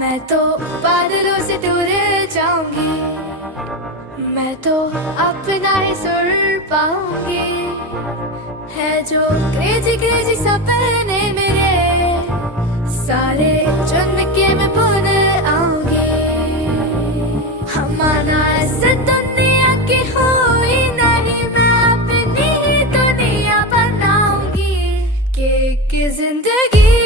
मैं तो बादलों से दूर जाऊंगी, मैं तो अपना ही सुर पाऊंगी। है जो क्रेजी क्रेजी सपने मेरे, सारे चुन के मैं भूल आऊंगी। हमारा ऐसे दुनिया की हुई नहीं, मैं अपनी ही दुनिया बनाऊंगी। कि जिंदगी